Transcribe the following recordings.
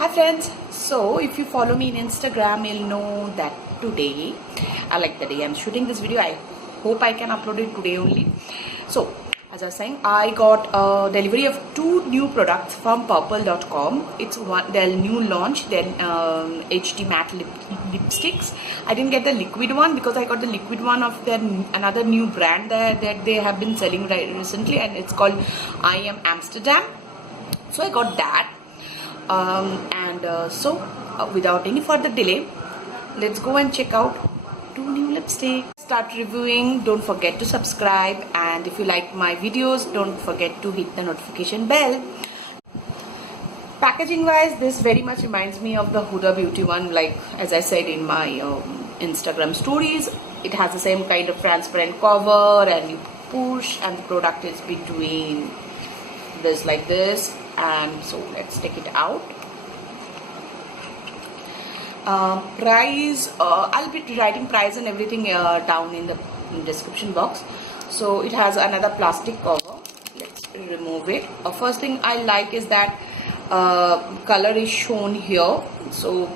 Hi friends, so if you follow me in Instagram, you'll know that today, the day I'm shooting this video, I hope I can upload it today only. So, as I was saying, I got a delivery of 2 new products from purplle.com. It's their new launch, their HD matte lipsticks. I didn't get the liquid one because I got the liquid one of their another new brand that they have been selling recently, and it's called I Am Amsterdam. So I got that. Without any further delay, let's go and check out 2 new lipsticks. Start reviewing. Don't forget to subscribe, and if you like my videos, don't forget to hit the notification bell. Packaging wise, this very much reminds me of the Huda Beauty one, like as I said in my Instagram stories. It has the same kind of transparent cover, and you push and the product is between this like this. And so let's take it out. Price, I'll be writing price and everything down in the description box. So it has another plastic cover. Let's remove it. First thing I like is that color is shown here, so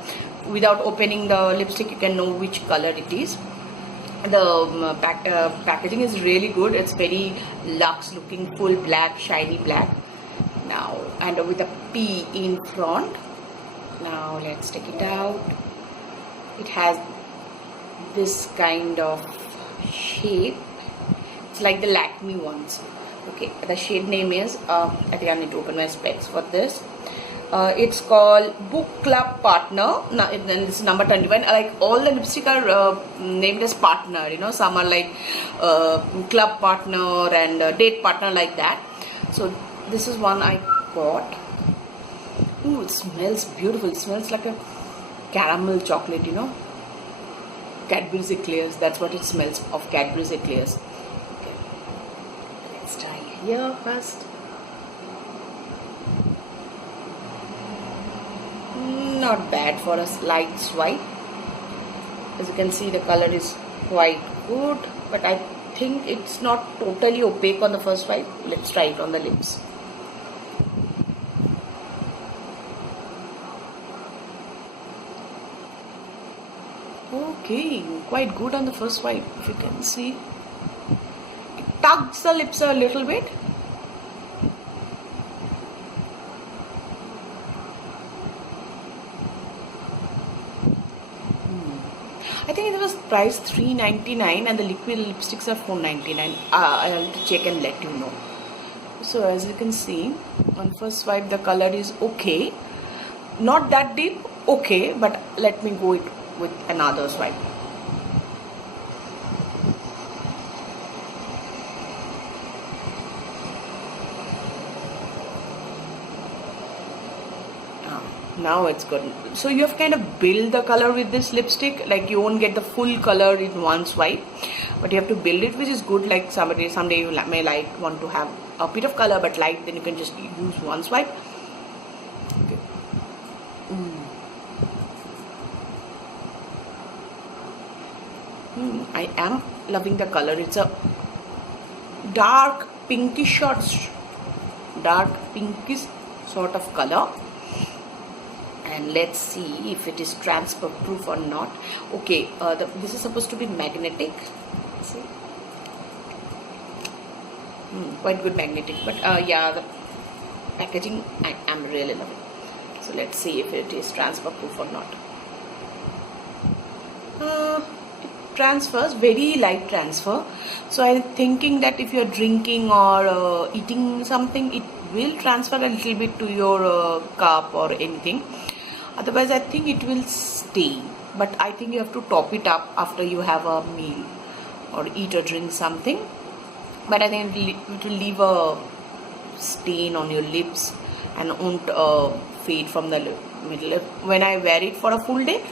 without opening the lipstick you can know which color it is. The packaging is really good. It's very luxe looking, full black, shiny black. Now, and with a P in front. Now let's take it out. It has this kind of shape. It's like the Lakme ones. Okay, the shade name is I think I need to open my specs for this. It's called Book Club Partner. Now then this is number 21. Like all the lipstick are named as partner, you know. Some are like club partner and date partner, like that. So this is one I got. Ooh, it smells beautiful. It smells like a caramel chocolate, you know. Cadbury's Eclairs. That's what it smells of, Cadbury's Eclairs. Okay. Let's try here first. Not bad for a light swipe. As you can see, the color is quite good, but I think it's not totally opaque on the first swipe. Let's try it on the lips. Okay, quite good on the first swipe, if you can see. It tugs the lips a little bit. I think it was priced $3.99 and the liquid lipsticks are $4.99. I'll have to check and let you know. So as you can see, on first swipe the color is okay. Not that deep, okay, but let me go it with another swipe. Now it's good. So you have kind of build the color with this lipstick. Like you won't get the full color in one swipe, but you have to build it, which is good. Like someday you may want to have a bit of color but light, then you can just use one swipe. Okay. I am loving the color. It's a dark pinkish sort of color. And let's see if it is transfer proof or not. Okay, this is supposed to be magnetic. See, quite good magnetic. But yeah, the packaging I am really loving. So let's see if it is transfer proof or not. It transfers, very light transfer. So I'm thinking that if you're drinking or eating something, it will transfer a little bit to your cup or anything. Otherwise, I think it will stay. But I think you have to top it up after you have a meal or eat or drink something. But I think it will leave a stain on your lips and won't fade from the middle. When I wear it for a full day,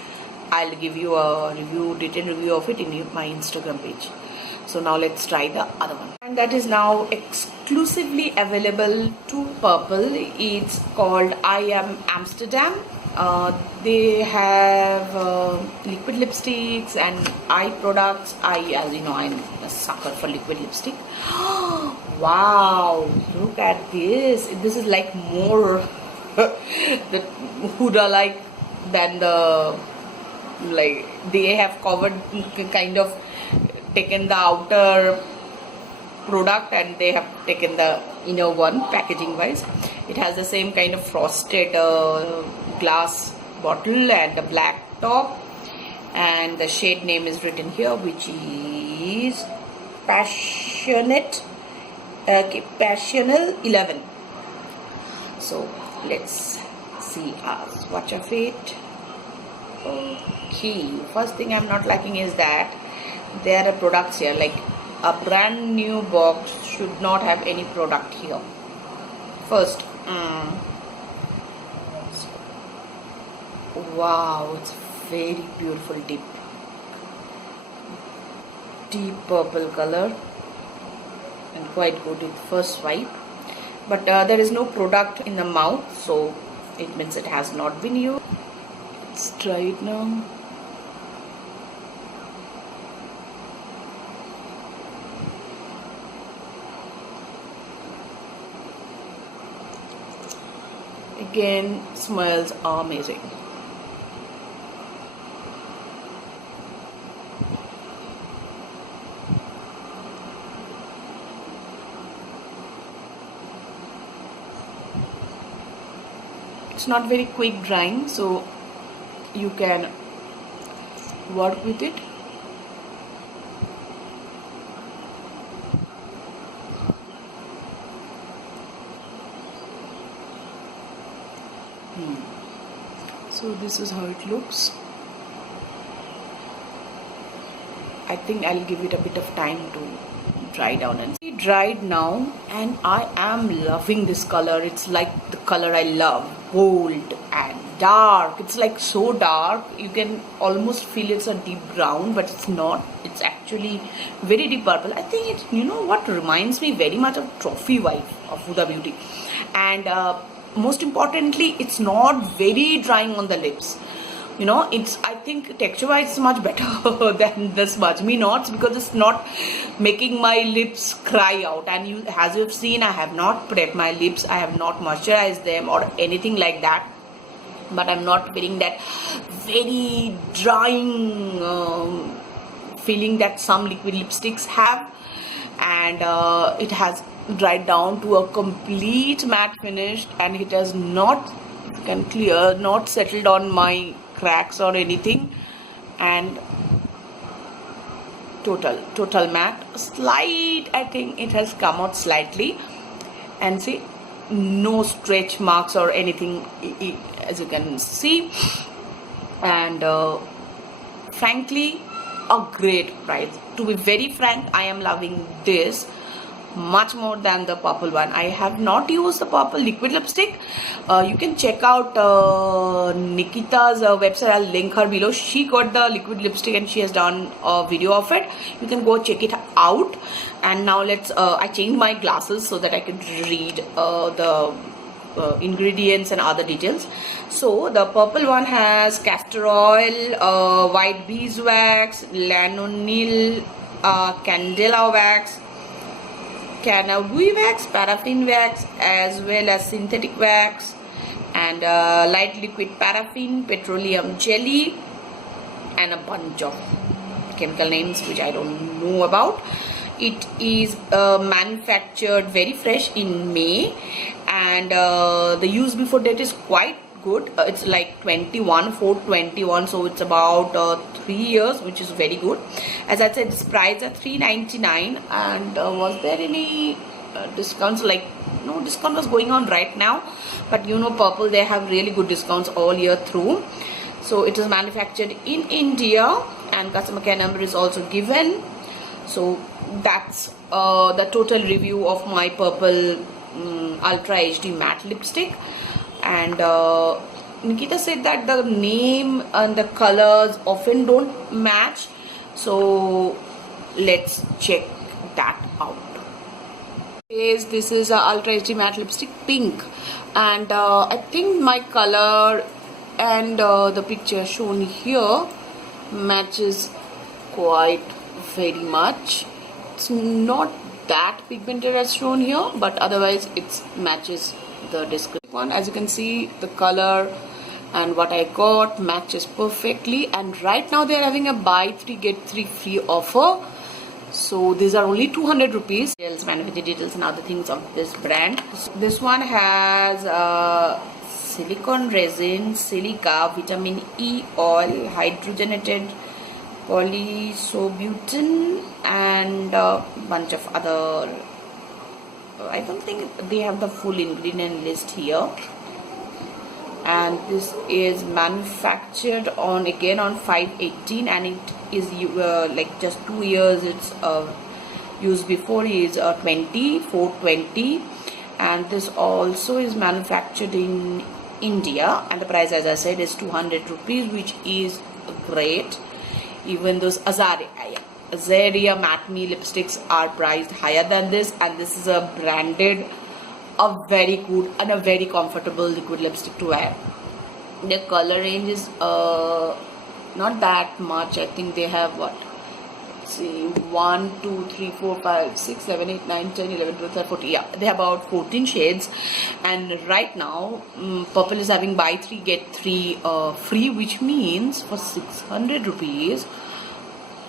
I'll give you a detailed review of it in my Instagram page. So now let's try the other one. And that is now exclusively available to Purplle. It's called I Am Amsterdam. They have liquid lipsticks and eye products. As you know, I'm a sucker for liquid lipstick. Wow, look at this. This is like more the Huda like than the, like, they have covered, kind of taken the outer product and they have taken the inner one packaging wise. It has the same kind of frosted glass bottle and a black top, and the shade name is written here, which is Passionate Passional 11. So let's see a swatch of it. Okay, first thing I'm not liking is that there are products here. Like, a brand new box should not have any product here. First, wow, it's very beautiful, deep purple color and quite good with first swipe. But there is no product in the mouth, so it means it has not been used. Let's try it now. Again, smells amazing. It's not very quick drying, so you can work with it. So this is how it looks. I think I'll give it a bit of time to dry down, and it dried now, and I am loving this color. It's like the color I love, bold and dark. It's like so dark, you can almost feel it's a deep brown, but it's not. It's actually very deep purple. I think it, you know what, reminds me very much of Trophy Wife of Huda Beauty. And most importantly, it's not very drying on the lips. You know, it's, I think texture wise it's much better than the Smudge Me Knots, because it's not making my lips cry out. And you, as you've seen, I have not prepped my lips, I have not moisturized them or anything like that, but I'm not feeling that very drying feeling that some liquid lipsticks have. And it has dried down to a complete matte finish, and it has not, you can clear, not settled on my cracks or anything, and total matte. Slight, I think it has come out slightly, and see, no stretch marks or anything, as you can see. And frankly, a great price. To be very frank, I am loving this much more than the purple one. I have not used the purple liquid lipstick. You can check out Nikita's website. I'll link her below. She got the liquid lipstick and she has done a video of it. You can go check it out. And now let's I changed my glasses so that I could read the ingredients and other details. So the purple one has castor oil, white beeswax, lanolin, candela wax, canary wax, paraffin wax, as well as synthetic wax, and light liquid paraffin, petroleum jelly, and a bunch of chemical names which I don't know about. It is manufactured very fresh in May, and the use before date is quite good. It's like 4/21, so it's about 3 years, which is very good. As I said, it's priced at $3.99. And was there any discounts? Like, no discount was going on right now, but you know, Purple, they have really good discounts all year through. So it is manufactured in India, and customer care number is also given. So that's the total review of my Purple Ultra HD matte lipstick. And Nikita said that the name and the colors often don't match, so let's check that out. This is a Ultra HD matte lipstick, pink, and I think my color and the picture shown here matches quite very much. It's not that pigmented as shown here, but otherwise it matches the description. one. As you can see, the color and what I got matches perfectly, and right now they are having a buy 3 get 3 free offer. So these are only 200 rupees. Manufacturer details and other things of this brand. This one has silicone resin, silica, vitamin E oil, hydrogenated polyisobutene, and a bunch of other. I don't think they have the full ingredient list here. And this is manufactured on 5/18, and it is like just 2 years. It's used before is 420, and this also is manufactured in India, and the price, as I said, is 200 rupees, which is great. Even those Azaria Matte Me lipsticks are priced higher than this, and this is a branded, a very good and a very comfortable liquid lipstick to wear. The color range is not that much. I think they have what? Let's see, 1, 2, 3, 4, 5, 6, 7, 8, 9, 10, 11, 12, 13, 14. Yeah, they have about 14 shades. And right now, Purple is having buy 3 get 3 free, which means for 600 rupees,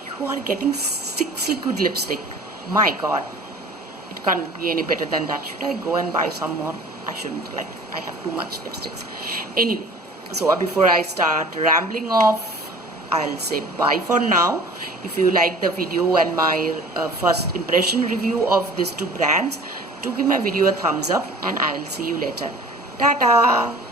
you are getting 6 liquid lipstick. My God, it can't be any better than that. Should I go and buy some more? I shouldn't. Like, I have too much lipsticks. Anyway, so before I start rambling off, I'll say bye for now. If you like the video and my first impression review of these two brands, do give my video a thumbs up, and I'll see you later. Tata.